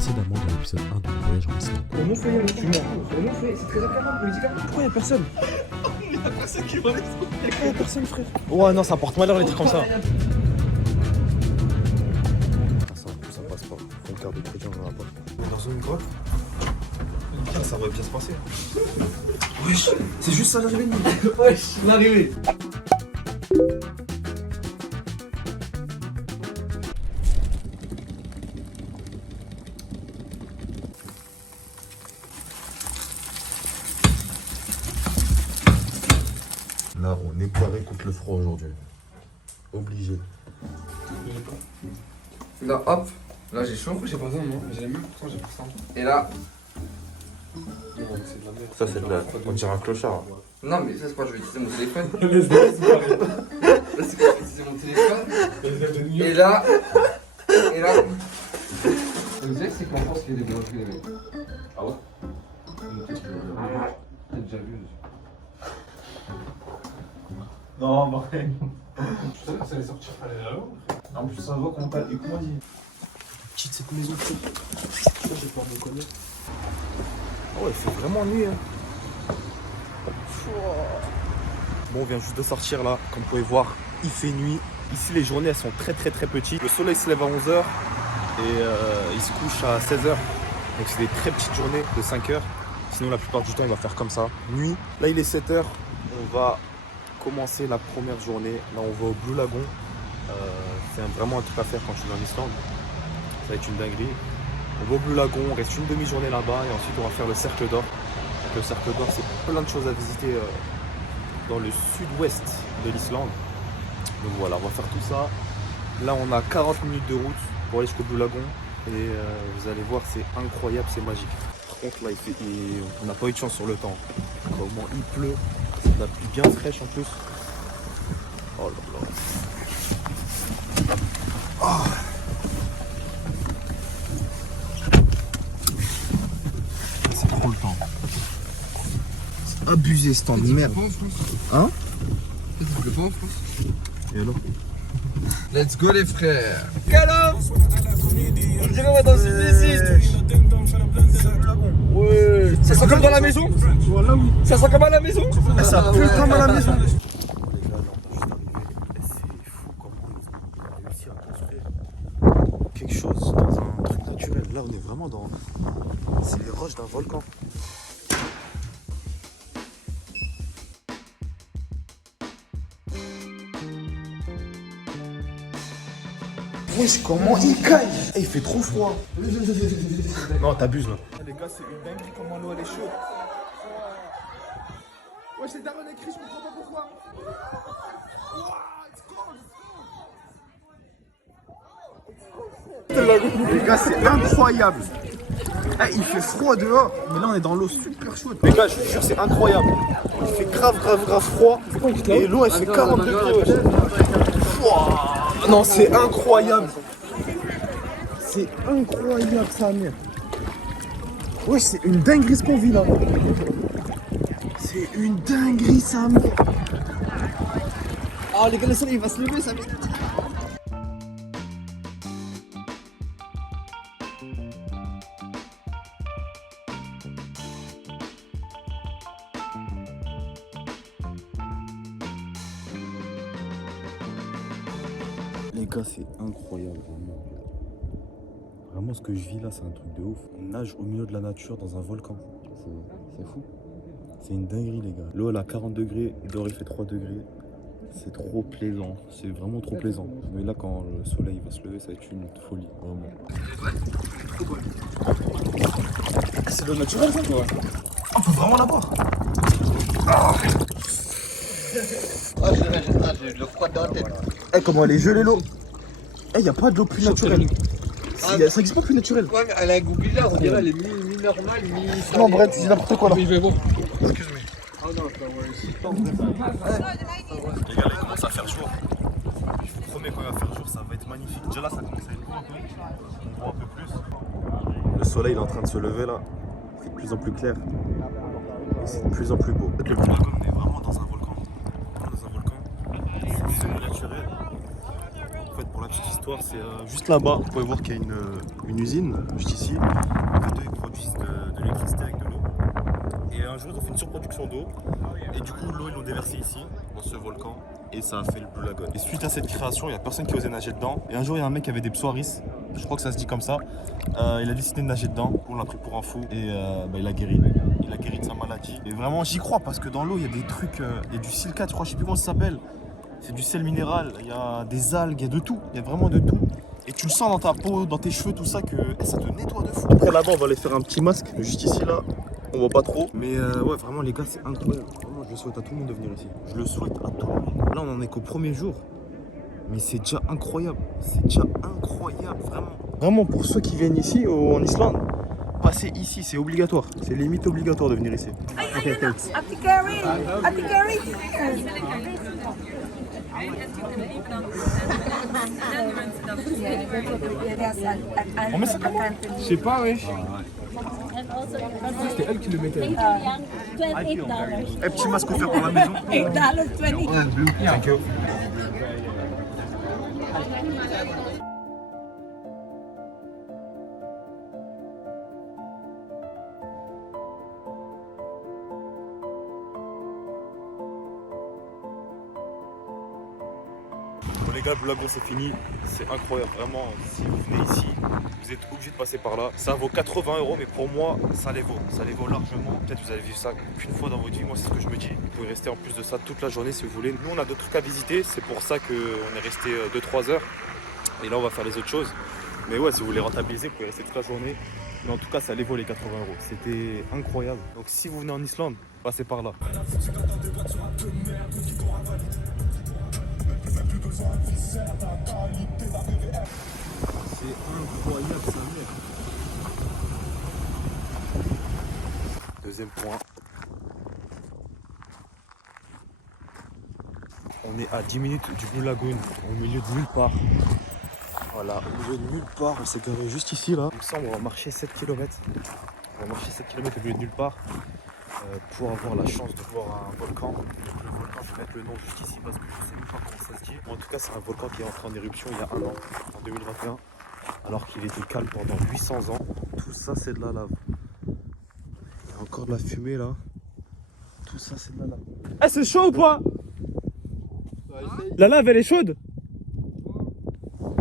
précédemment dans l'épisode 1 de mon voyage en Islande. Mon nom fait, tu mens. Mon nom fait, c'est très apparent, médical. Pourquoi y'a personne? Y'a personne qui va rester. Pourquoi y'a personne, frère? Ouais, non, ça porte malheur les trucs comme ça. Ça passe pas. Faut une carte de crédit, on en a pas. Dans une grotte. Ça va bien se passer. Wesh, c'est juste ça l'arrivée. Wesh, l'arrivée. Là, on est paré contre le froid aujourd'hui. Obligé. Là, hop, là j'ai chaud. J'ai pas besoin, moi. J'ai la même, pourtant j'ai pas ça. Et là, Ça, c'est de la. On dirait un clochard. non, mais ça, c'est quand je vais utiliser mon téléphone. Là, c'est quand je vais utiliser mon téléphone. Et là, vous savez, c'est qu'en France, il y a des blancheries, les mecs. Ah ouais? T'as déjà vu? Non, bordel. Je savais que ça allait sortir, fallait là-haut. En plus, ça voit qu'on parle. Et comment dit? Petite cette maison, frère. Là, j'ai peur de me connaître. Ah ouais, c'est vraiment nuit, hein. Bon, on vient juste de sortir là. Comme vous pouvez voir, il fait nuit. Ici, les journées, elles sont très petites. Le soleil se lève à 11h et il se couche à 16h. Donc, c'est des très petites journées de 5 heures. Sinon, la plupart du temps, il va faire comme ça. Nuit. Là, il est 7h. On va commencer la première journée. Là, on va au Blue Lagoon. C'est vraiment un truc à faire quand je suis en Islande. Ça va être une dinguerie. On va au Blue Lagoon, on reste une demi-journée là-bas et ensuite on va faire le Cercle d'Or. Donc, le Cercle d'Or, c'est plein de choses à visiter dans le sud-ouest de l'Islande. Donc voilà, on va faire tout ça. Là, on a 40 minutes de route pour aller jusqu'au Blue Lagoon et vous allez voir, c'est incroyable, c'est magique. Par contre, là, on n'a pas eu de chance sur le temps. Comment il pleut, c'est de la pluie bien fraîche en plus. Oh là là. C'est trop le temps. C'est abusé ce temps de merde. Hein? Ça te plaît pas en France? Et alors? Let's go, les frères! Calme! On dirait on va dans une ici! Ouais. Ça sent comme dans la maison? Voilà, oui. Ça sent comme à la maison? Ça pue comme à la maison. Les gars, là, on est juste arrivé. C'est fou comment ils ont réussi à construire quelque chose dans un truc naturel. Là, on est vraiment dans. C'est les roches d'un volcan. Wesh, comment il caille? Il fait trop froid. Non, t'abuses là. Les gars, c'est une dinguerie comment l'eau elle est chaude. Wesh, c'est Darren écrit, je comprends pas pourquoi. Les gars, c'est incroyable. Eh, il fait froid dehors, mais là on est dans l'eau super chaude. Les gars, je vous jure, c'est incroyable. Il fait grave froid. Et l'eau elle fait 40 degrés. Wesh. Wouah. Non, c'est incroyable. C'est incroyable, sa mère. Wesh, c'est une dinguerie ce qu'on vit là. C'est une dinguerie, sa mère. Ah, les gars, le soleil il va se lever, ça va. Les gars, c'est incroyable, vraiment. Vraiment, ce que je vis là, c'est un truc de ouf. On nage au milieu de la nature dans un volcan. C'est fou. C'est une dinguerie, les gars. L'eau, elle a 40 degrés, dehors, il fait 3 degrés. C'est trop plaisant. C'est vraiment trop plaisant. Mais là, quand le soleil va se lever, ça va être une folie, vraiment. C'est l'eau naturelle, ça? Ouais. On peut vraiment la boire. J'ai le froid dans la tête. Eh, comment elle est gelée, l'eau. Eh, y a pas de l'eau plus naturelle. Ça existe pas plus naturel. Ouais, mais elle a un goût bizarre, on dirait elle est mi-normale, mi... Non, Brett, c'est n'importe quoi là. Oui, mais bon. Excuse-moi. Ah non, ça va ici. Les gars, là, il commence à faire jour. Je vous promets, quand il va faire jour, ça va être magnifique. Déjà là, ça commence à être beau un peu. On voit un peu plus. Le soleil il est en train de se lever là. C'est de plus en plus clair. Et c'est de plus en plus beau. Le Blue Lagoon, on est vraiment dans un volcan. Dans un volcan. C'est semi-naturel. En fait, pour la petite histoire, c'est juste là-bas, vous pouvez voir qu'il y a une usine, juste ici. En fait, eux, ils produisent de l'électricité avec de l'eau. Et un jour, ils ont fait une surproduction d'eau. Et du coup, l'eau, ils l'ont déversée ici, dans ce volcan. Et ça a fait le Blue Lagoon. Et suite à cette création, il n'y a personne qui osait nager dedans. Et un jour, il y a un mec qui avait des psoaris. Je crois que ça se dit comme ça. Il a décidé de nager dedans. On l'a pris pour un fou. Et il a guéri. Il a guéri de sa maladie. Et vraiment, j'y crois parce que dans l'eau, il y a des trucs. Il y a du silicate, je crois, je sais plus comment ça s'appelle. C'est du sel minéral. Il y a des algues, il y a de tout. Il y a vraiment de tout. Et tu le sens dans ta peau, dans tes cheveux, tout ça, que ça te nettoie de fou. Après, là-bas, on va aller faire un petit masque. Juste ici, là. On voit pas trop. Mais ouais, vraiment, les gars, c'est incroyable. Vraiment, je le souhaite à tout le monde de venir ici. Je le souhaite à tout le monde. Là, on en est qu'au premier jour. Mais c'est déjà incroyable. C'est déjà incroyable, vraiment. Vraiment, pour ceux qui viennent ici, en Islande, passer ici, c'est obligatoire. C'est limite obligatoire de venir ici. Ok, thanks. On met ça comment? Je sais pas, wesh. C'était elle qui le mettait. Un petit masque offert pour la maison. Thank you. Bon les gars, le Blue Lagoon c'est fini, c'est incroyable, vraiment, si vous venez ici, vous êtes obligé de passer par là. Ça vaut 80 €, mais pour moi, ça les vaut largement. Peut-être vous allez vivre ça qu'une fois dans votre vie, moi c'est ce que je me dis. Vous pouvez rester en plus de ça toute la journée si vous voulez. Nous on a d'autres trucs à visiter, c'est pour ça qu'on est resté 2-3 heures. Et là on va faire les autres choses. Mais ouais, si vous voulez rentabiliser, vous pouvez rester toute la journée. Mais en tout cas, ça les vaut les 80 €. C'était incroyable. Donc si vous venez en Islande, passez par là. C'est incroyable ça, mec. Deuxième point. On est à 10 minutes du Blue Lagoon, au milieu de nulle part. Voilà, au milieu de nulle part, on s'est garé juste ici là. Comme ça, on va marcher 7 km. On va marcher 7 km au milieu de nulle part pour avoir la chance de voir un volcan. Donc, le volcan, je vais mettre le nom juste ici parce que je sais même pas comment ça se dit. En tout cas, c'est un volcan qui est entré en éruption il y a un an, en 2021, alors qu'il était calme pendant 800 ans. Tout ça, c'est de la lave. Il y a encore de la fumée là. Tout ça, c'est de la lave. Eh, c'est chaud ou pas? La lave, elle est chaude?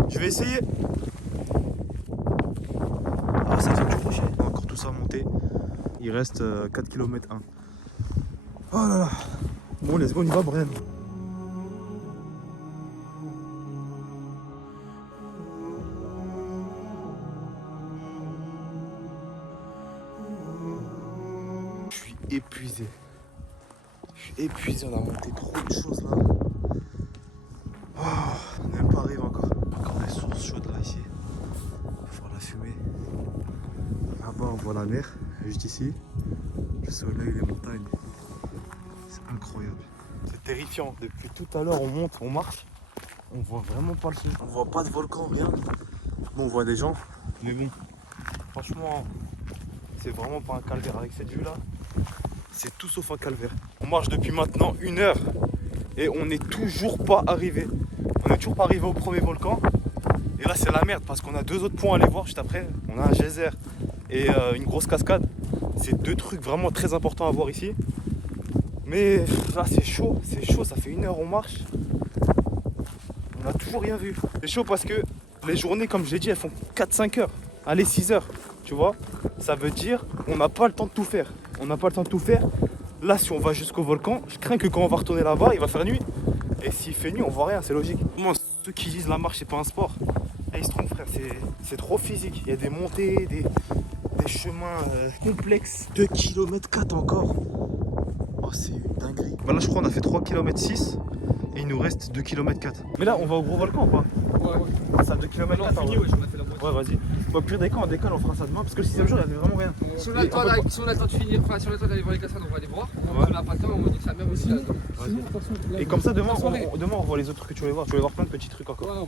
Je vais essayer. Ah, ça tient du rocher. Encore tout ça monté. Il reste 4 km 1. Oh là là. Bon, let's go, on y va, Brian. Je suis épuisé. On a monté trop de choses là. Oh, on n'est même pas arrivé encore. Encore des sources chaudes là ici. On va voir la fumée. Là-bas on voit la mer, juste ici. Le soleil, les montagnes. C'est incroyable. C'est terrifiant. Depuis tout à l'heure on monte, on marche. On voit vraiment pas le sol. On voit pas de volcan, rien. Bon, on voit des gens. Mais bon, franchement, c'est vraiment pas un calvaire avec cette vue là. C'est tout sauf un calvaire. On marche depuis maintenant 1 heure. Et on n'est toujours pas arrivé. On n'est toujours pas arrivé au premier volcan. Et là c'est la merde parce qu'on a 2 autres points à aller voir juste après. On a un geyser et une grosse cascade. C'est 2 trucs vraiment très importants à voir ici. Mais là c'est chaud, ça fait 1 heure on marche. On n'a toujours rien vu. C'est chaud parce que les journées, comme je l'ai dit, elles font 4-5 heures. Allez, 6 heures, tu vois. Ça veut dire on n'a pas le temps de tout faire. Là, si on va jusqu'au volcan, je crains que quand on va retourner là-bas, il va faire nuit. Et s'il fait nuit, on voit rien, c'est logique. Moi, ceux qui disent la marche, c'est pas un sport, ils se trompent, frère. C'est trop physique. Il y a des montées, des chemins complexes. 2 km 4 encore. Oh, c'est une dinguerie. Bah là, je crois qu'on a fait 3 km 6 et il nous reste 2 km 4. Mais là, on va au gros volcan ou pas? Ouais. Ça, 2 km 4. Fini, ouais, j'en ai fait la moitié. Ouais, vas-y. Au pire des cas, on décale, on fera ça demain parce que le 6ème jour, il y avait vraiment rien. Si on a le temps de finir, enfin si on a le temps d'aller voir les cascades, on va les voir. Ouais. Si on n'a pas le temps, on dit que ça même aussi. Et comme ça, demain, on voit les autres trucs que tu voulais voir. Tu voulais voir plein de petits trucs encore. Ouais,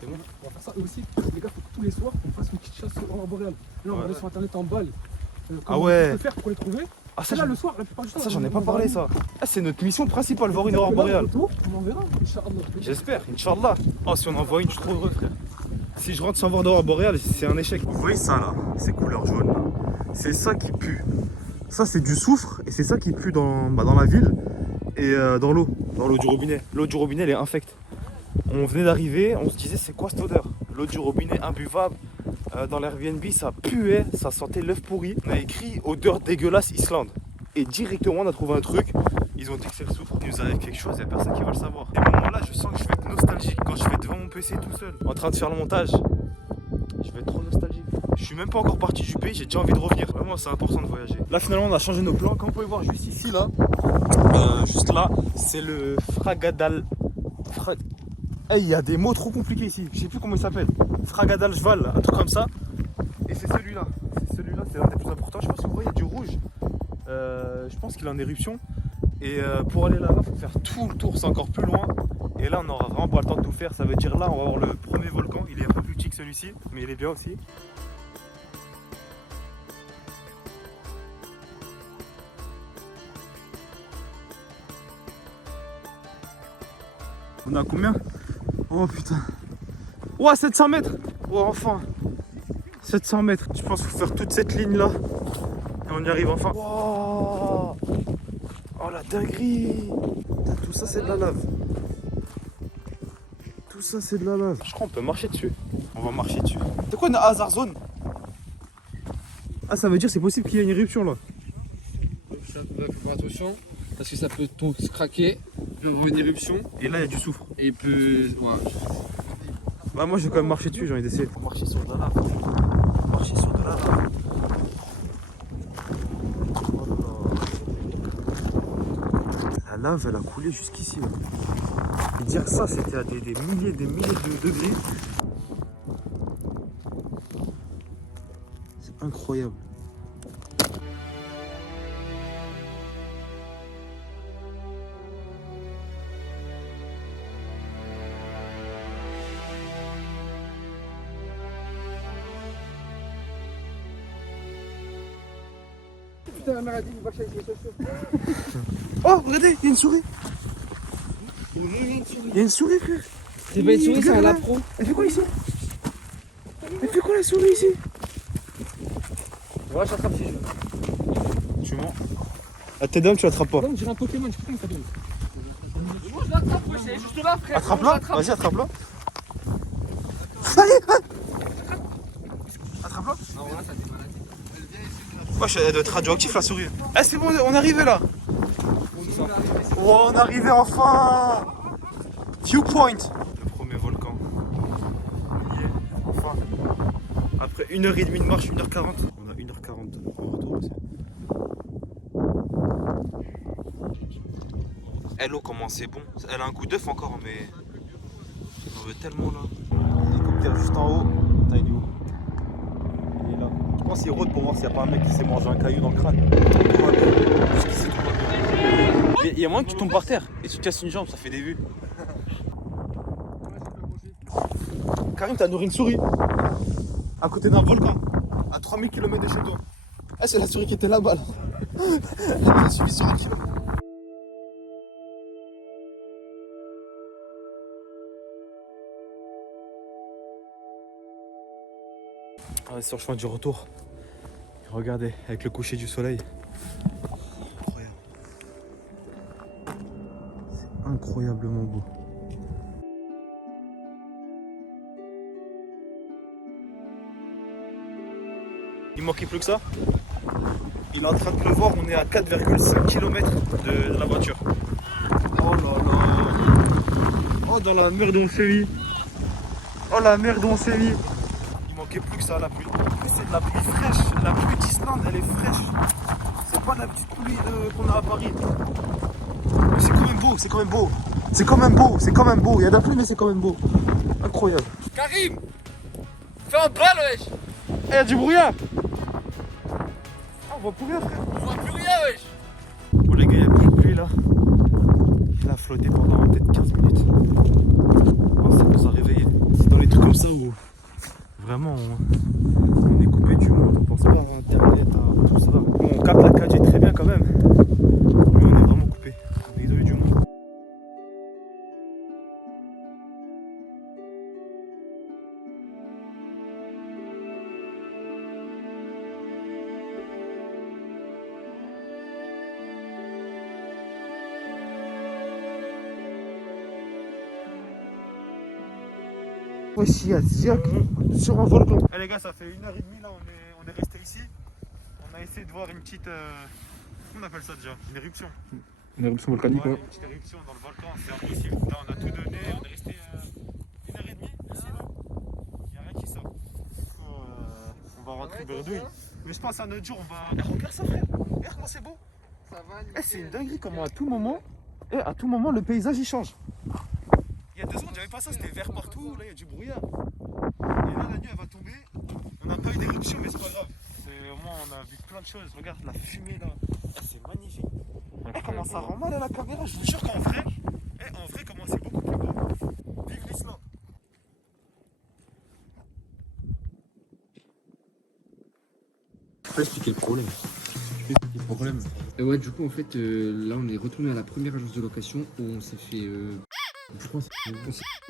C'est bon. on va faire ça. Et aussi, les gars, faut que tous les soirs, on fasse une petite chasse au aurore boréale. Là, on va aller sur internet en balle. Ah ouais. On peut faire pour les trouver. Ah, ça, C'est là le soir, la plupart du temps. ça j'en ai pas parlé, ça. Ah, c'est notre mission principale, voir une aurore boréale. On en verra, Inch'Allah. J'espère, Inch'Allah. Oh, si on en voit une, je suis trop heureux, frère. Si je rentre sans voir d'aurore boréale, c'est un échec. Vous voyez ça, là, ces couleurs jaunes, là. C'est ça qui pue. Ça, c'est du soufre, et c'est ça qui pue dans la ville et dans l'eau du robinet. L'eau du robinet, elle est infecte. On venait d'arriver, on se disait, c'est quoi cette odeur? L'eau du robinet imbuvable. Dans l'Airbnb, ça puait, ça sentait l'œuf pourri. On a écrit odeur dégueulasse Islande. Et directement, on a trouvé un truc. Ils ont dit que c'est le soufre. Il nous arrive quelque chose, il n'y a personne qui va le savoir. Et à ce moment-là, je sens que je vais être nostalgique quand je vais devant mon PC tout seul, en train de faire le montage. Je vais être trop nostalgique. Je suis même pas encore parti du pays, j'ai déjà envie de revenir. Vraiment, c'est important de voyager. Là, finalement, on a changé nos plans. Comme vous pouvez voir, juste ici, là, juste là, c'est le Fragadal. Il y a des mots trop compliqués ici. Je sais plus comment il s'appelle. Fragadalsval, un truc comme ça. Et c'est celui-là. C'est l'un des plus importants. Je pense que vous voyez, il y a du rouge. Je pense qu'il est en éruption. Et pour aller là-bas, il faut faire tout le tour. C'est encore plus loin. Et là, on n'aura vraiment pas le temps de tout faire. Ça veut dire là, on va voir le premier volcan. Il est un peu plus petit que celui-ci, mais il est bien aussi. On a combien? Oh putain. Ouah, 700 mètres. Oh, enfin. 700 mètres. Je pense qu'il faut faire toute cette ligne là. Et on y arrive enfin. Wow. Oh la dinguerie. Putain, tout ça c'est de la lave. Tout ça c'est de la lave. Je crois qu'on peut marcher dessus. On va marcher dessus. C'est quoi une hazard zone? Ah, ça veut dire c'est possible qu'il y ait une éruption là. Faut faire attention parce que ça peut tout se craquer, il peut y avoir une éruption Et là il y a du soufre. et il peut. Ouais. Bah moi je vais quand même marcher dessus, j'ai envie d'essayer. Marcher sur de la lave. Marcher sur de la lave. La lave elle a coulé jusqu'ici. Ouais. Et dire ça c'était à des milliers de degrés. C'est incroyable. Putain, la mère a dit, il va chercher les chaussures. Oh regardez, il y a une souris. Il y a une souris frère. C'est pas une souris, c'est un lapro. Elle fait quoi ici? Elle fait quoi la souris ici? Voilà, je t'attrape si je veux. Tu mens. À tes dames tu l'attrapes pas. Non, on dirait un Pokémon, je sais pas comment ça s'appelle. Moi je l'attrape, ouais, c'est juste là, frère. Attrape-la. Vas-y, attrape-la. Ça y est. Attrape-la. Non, voilà, ça démarre. Wesh, elle doit être radioactive la souris. Eh c'est bon, on est arrivé là. Oh, on est arrivé enfin. Viewpoint. Le premier volcan. Yeah, enfin. Après 1h30 de marche, 1h40. On a 1h40 en retour aussi. Hello, comment c'est bon. Elle a un goût d'œuf encore, mais j'en veux tellement là. L'hélicoptère juste en haut. Putain, il est où? Il est là. Je pense qu'il rôde pour voir s'il n'y a pas un mec qui s'est mangé un caillou dans le crâne. Tout va bien. Jusqu'ici, tout va bien. Il y a moyen que tu tombes par terre et tu te casses une jambe, ça fait des vues. Karim, t'as nourri une souris à côté d'un volcan, à 3000 km de chez toi. Ah, c'est la souris qui était là-bas là. Elle nous a suivi sur 1 km. On est sur le chemin du retour. Regardez, avec le coucher du soleil. Incroyable. C'est incroyablement beau. Il manquait plus que ça. Il est en train de pleuvoir, on est à 4,5 km de la voiture. Oh là là. Oh dans la merde où on s'est mis. Oh la merde où on s'est mis. Il manquait plus que ça la pluie. C'est de la pluie fraîche. La pluie d'Islande elle est fraîche. C'est pas de la petite pluie qu'on a à Paris. Mais c'est quand même beau, c'est quand même beau. C'est quand même beau, c'est quand même beau. Il y a de la pluie mais c'est quand même beau. Incroyable. Karim, fais un bal, wesh. Eh, il y a du brouillard. Ah, on voit plus rien frère. On voit plus rien, wesh. Bon les gars, il y a plus de pluie là. Il a flotté pendant peut-être 15 minutes. Oh, ça nous a réveillés. C'est dans les trucs comme ça où vraiment on est coupé du monde, on pense pas à internet, à tout ça. Bon, on capte la 4G très bien quand même. Ouais, si, sur un volcan. Eh les gars, ça fait 1h30 là, on est resté ici. On a essayé de voir une petite. Comment on appelle ça déjà? Une éruption. Une éruption volcanique, Ouais, une petite éruption dans le volcan, c'est impossible. Là, on a tout donné, on est resté 1h30 ici là. Il n'y a rien qui sort. Du coup, on va rentrer bredouille. Mais je pense à un autre jour, on va. Eh, regarde ça, frère. Regarde comment c'est beau. Ça va, Eh, c'est une dinguerie comment à tout moment, le paysage il change. Il y a 2 secondes, j'avais pas ça, c'était vert partout, là il y a du brouillard. Et là la nuit elle va tomber. On n'a pas eu d'éruption mais c'est pas grave. Au moins on a vu plein de choses. Regarde la fumée là. Eh, c'est magnifique. Eh, comment ça rend mal à la caméra, je vous jure qu'en vrai, comment c'est beaucoup plus beau. Vive l'Islande. Je vais expliquer le problème. Ouais, du coup, en fait, là, on est retourné à la première agence de location où on s'est fait.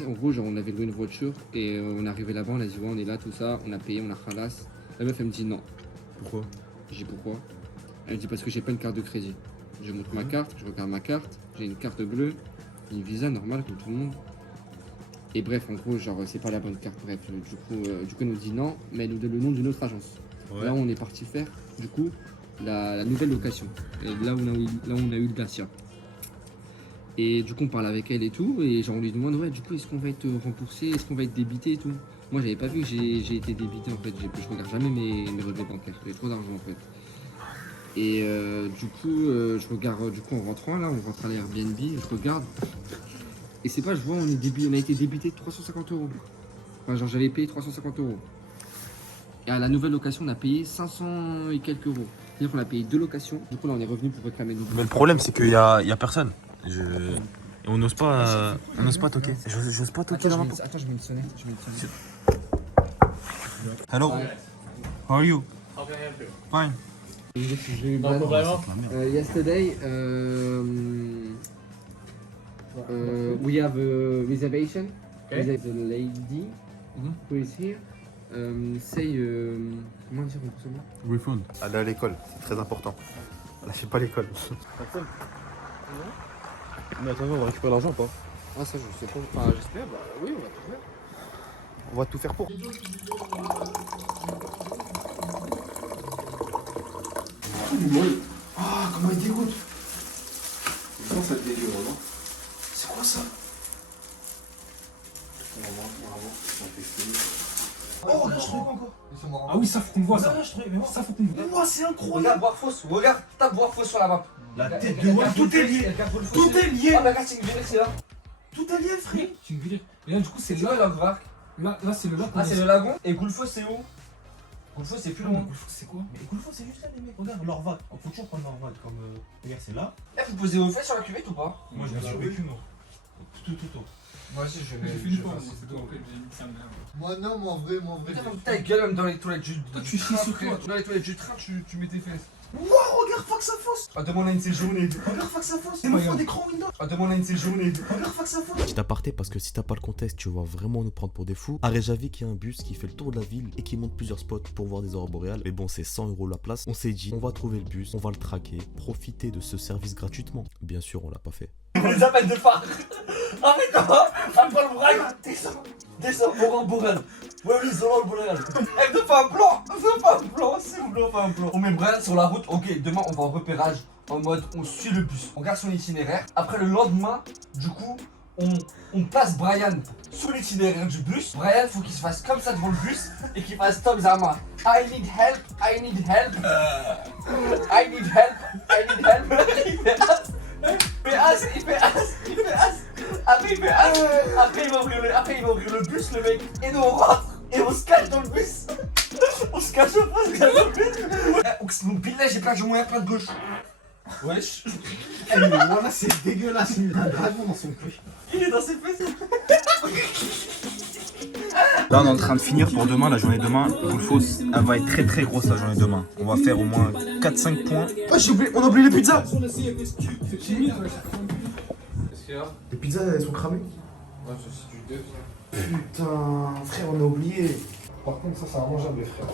En gros, genre, on avait loué une voiture et on est arrivé là-bas, on a dit, ouais, on est là, tout ça, on a payé, on a khalas. La meuf, elle me dit non. Pourquoi? J'ai dit pourquoi? Elle me dit parce que j'ai pas une carte de crédit. Je montre ma carte, je regarde ma carte, j'ai une carte bleue, une visa normale comme tout le monde. Et bref, en gros, genre, c'est pas la bonne carte. Bref, du coup, elle nous dit non, mais elle nous donne le nom d'une autre agence. Ouais. Là, on est parti faire, du coup, la nouvelle location. Et là, on a eu le Dacia. Et du coup, on parle avec elle et tout. Et genre, on lui demande, ouais, du coup, est-ce qu'on va être remboursé? Est-ce qu'on va être débité et tout? Moi, j'avais pas vu que j'ai été débité en fait. Je regarde jamais mes relevés bancaires. J'ai trop d'argent en fait. Et du coup, je regarde, du coup, en rentrant là, on rentre à l'Airbnb, je regarde. Et c'est pas, je vois, on a été débité de 350 €. Enfin, genre, j'avais payé 350 €. Et à la nouvelle location, on a payé 500 et quelques euros. C'est-à-dire qu'on a payé 2 locations. Du coup, là, on est revenu pour réclamer nos. Mais le problème c'est qu'il y a personne. Et on n'ose pas, toquer. J'ose pas toquer là. Attends, je mets une sonnette. Hello. How are you? Fine. Yesterday, we have a reservation. Okay. The lady who is here. Say, comment dire remboursement? Refund. Aller à l'école, c'est très important. Lâchez pas l'école. Mais attends, on va récupérer l'argent ou pas? Ah, ça, je sais pas. Enfin, j'espère, bah oui, on va tout faire. On va tout faire pour. Ah, comment il dégoûte! Comment ça te dégoûte, non? C'est quoi ça? Oh, regarde, je trouve encore! Ah oui, ça faut qu'on le voit ça. Là, je trouve, ça faut qu'on le voit, c'est incroyable! Regarde boire fausse, regarde, tape boire fausse sur la map. La tête de moi, tout est lié! Tout est lié! Ah bah regarde, c'est une vérité, c'est là. Tout est lié, frère! Tu me dis. Et là, du coup, c'est C'est là là. le Vark. Là, c'est le là. Ah, c'est le lagon. Et Goulfos, c'est où? Goulfos, c'est plus loin. C'est quoi? Mais écoute, c'est juste là, les mecs, regarde, leur vague. Faut toujours prendre leur vague, comme. Regarde, c'est là. Eh, vous posez vos fesses sur la cuvette ou pas? Moi, j'ai survécu, moi. Tout. Moi aussi, je J'ai fait une fois, c'est toi, en fait, j'ai mis sa mère. Moi non, mon vrai. Putain, faut que ta gueule, même dans les toilettes du. Toi, tu chies sur toi. Dans les toilettes du train, tu mets tes fesses. Wow, regarde, fuck sa fausse! Ah, demande à une séjournée. Regarde, fuck sa fausse! C'est mon fond d'écran Windows! Ah, demande à une séjournée. Regarde, fuck sa fausse! Petit aparté parce que si t'as pas le contexte, tu vas vraiment nous prendre pour des fous. À Reykjavik, il y a un bus qui fait le tour de la ville et qui monte plusieurs spots pour voir des aurores boréales. Mais bon, c'est 100 € la place. On s'est dit, on va trouver le bus, on va le traquer, profiter de ce service gratuitement. Bien sûr, on l'a pas fait. Vous les appels de phare. Arrête-toi. Après le braque. Descends, Boran Boran. Ouais, les Zoran Boran. Elle te fait un plan. S'il vous plaît, on fait un plan. On met Brian sur la route. Ok, demain, on va en repérage. En mode, on suit le bus. On garde son itinéraire. Après, le lendemain, du coup, on place Brian sur l'itinéraire du bus. Brian, faut qu'il se fasse comme ça devant le bus et qu'il fasse Tom Zama. I need help. Il fait as. Après, il va ouvrir le bus, le mec. Et nous, on rentre. Et on se cache dans le bus. On se cache au bus, dans le bus. Donc, pile là, j'ai perdu mon plein de gauche. Wesh. Eh, mais voilà, c'est dégueulasse, il a un dragon dans son cul. Il est dans ses fesses. Là on est en train de finir pour demain, la journée de demain. Goulfos, elle va être très très grosse la journée de demain. On va faire au moins 4-5 points. Oh, on a oublié les pizzas! Qu'est-ce qu'il y a? Les pizzas, elles sont cramées? Ouais, c'est du def. Putain, frère, on a oublié. Par contre, ça, c'est immangeable, frère.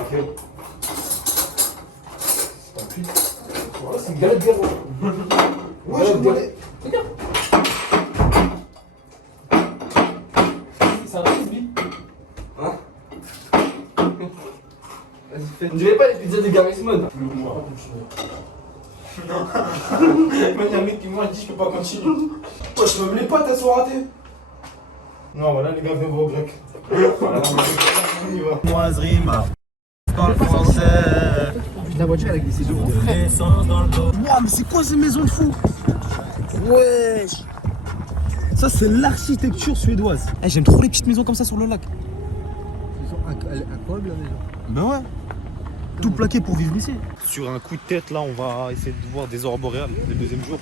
Ok. C'est un pli. Voilà, c'est une galette d'héros. Ouais, j'ai demandé. Ça va, Sbi? Vas-y, fais. On dirait pas les pizzas de Garismon. Il y a un mec qui m'a dit je peux pas continuer. Oh, je me les potes, elles sont ratées. Non, voilà les gars, venez voir au grec. Voilà, on y va. Moiserie, parle français. La voiture avec des ciseaux. Wow, mais c'est quoi ces maisons de fous? Wesh. Ça c'est l'architecture suédoise. Eh, j'aime trop les petites maisons comme ça sur le lac. Ils sont incroyables la maison. Ben ouais. Tout plaqué pour vivre ici. Sur un coup de tête, là, on va essayer de voir des aurores boréales le deuxième jour.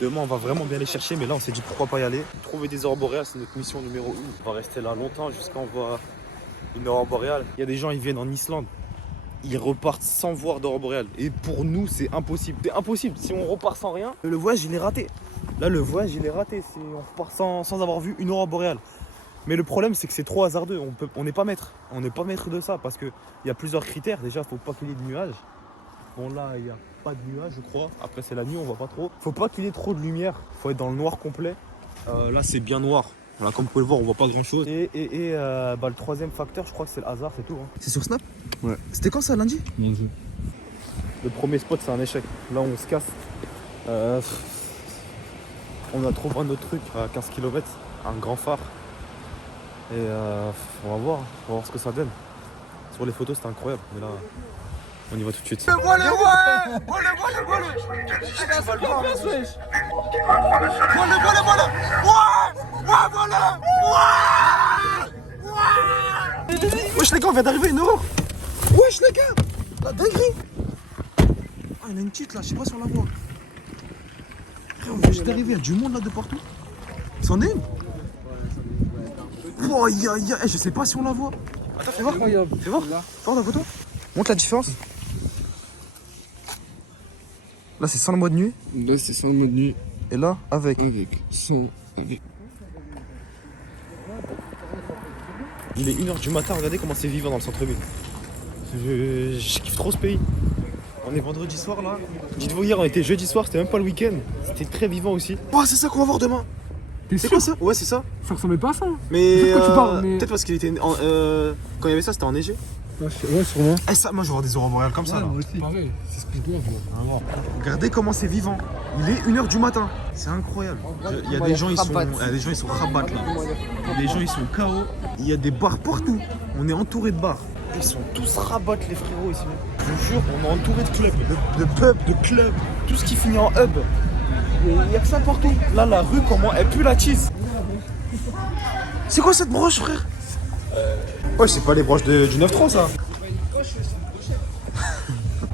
Demain, on va vraiment bien les chercher, mais là, on s'est dit pourquoi pas y aller. Trouver des aurores boréales, c'est notre mission numéro 1. On va rester là longtemps jusqu'à on voit une aurore boréale. Il y a des gens, ils viennent en Islande. Ils repartent sans voir d'aurore boréale. Et pour nous, c'est impossible. C'est impossible. Si on repart sans rien, le voyage, il est raté. Là, le voyage, il est raté. On repart sans avoir vu une aurore boréale. Mais le problème, c'est que c'est trop hasardeux. On n'est pas maître. On n'est pas maître de ça parce qu'il y a plusieurs critères. Déjà, il ne faut pas qu'il y ait de nuages. Bon, là, il n'y a pas de nuages, je crois. Après, c'est la nuit, on voit pas trop. Faut pas qu'il y ait trop de lumière. Faut être dans le noir complet. Là, c'est bien noir. Voilà, comme vous pouvez le voir, on voit pas grand chose. Et le troisième facteur, je crois que c'est le hasard, c'est tout. Hein. C'est sur Snap? Ouais. C'était quand ça, lundi? Le premier spot, c'est un échec. Là, on se casse. On a trouvé un autre truc à 15 km, un grand phare. Et on va voir ce que ça donne. Sur les photos, c'était incroyable. Mais là, on y va tout de suite. Wesh les gars, on vient d'arriver une aurore. Wesh les gars, la dinguerie. Ah, il y en a une petite là, je sais pas si on la voit. Frère, on vient juste d'arriver, il y a du monde là de partout. C'en est une. Oh, je sais pas si on la voit. Attends, fais voir. Fais voir. Fais voir la photo. Montre la différence. Là, c'est sans le mode nuit. Là, c'est sans mode nuit. Et là, avec. Sans, avec. Il est 1h du matin, regardez comment c'est vivant dans le centre-ville. Je kiffe trop ce pays. On est vendredi soir là. Dites-vous, hier on était jeudi soir, c'était même pas le week-end. C'était très vivant aussi. Oh, c'est ça qu'on va voir demain. C'est quoi ça? Ouais, c'est ça. Ça ressemblait pas à ça. Mais De quoi tu parles, mais- peut-être parce qu'il était quand il y avait ça, c'était enneigé. Ouais, sûrement. Eh, ça, moi je vais voir des aurores boréales comme ça là. Pareil, c'est ce que je dois voir. Regardez comment c'est vivant. Il est 1h du matin. C'est incroyable. Il y a des gens, ils sont rabat là. Les gens, ils sont KO. Il y a des bars partout. On est entouré de bars. Ils sont tous rabat les frérots ici. Je vous jure, on est entouré de clubs. De pubs, de clubs. Tout ce qui finit en hub. Il n'y a que ça partout. Là, la rue, comment elle pue la cheese. C'est quoi cette broche, frère? Ouais, c'est pas les broches du 9-3 ça.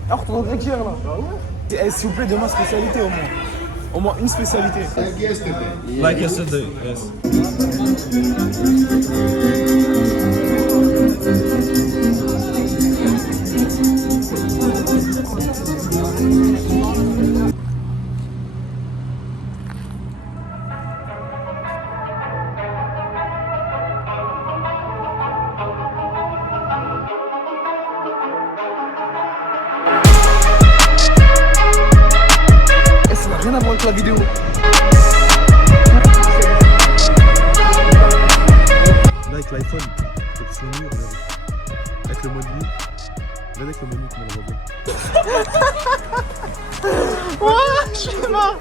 Alors, ton grec hier là. Eh, s'il vous plaît, demain, spécialité au moins. Au moins une spécialité. Like yesterday, yes. Ça n'a rien à voir avec la vidéo. Là avec l'iPhone, option nuit, regardez. Avec le mode nuit. Regardez avec le mode nuit comment on le voit bien. Ouah, je suis mort.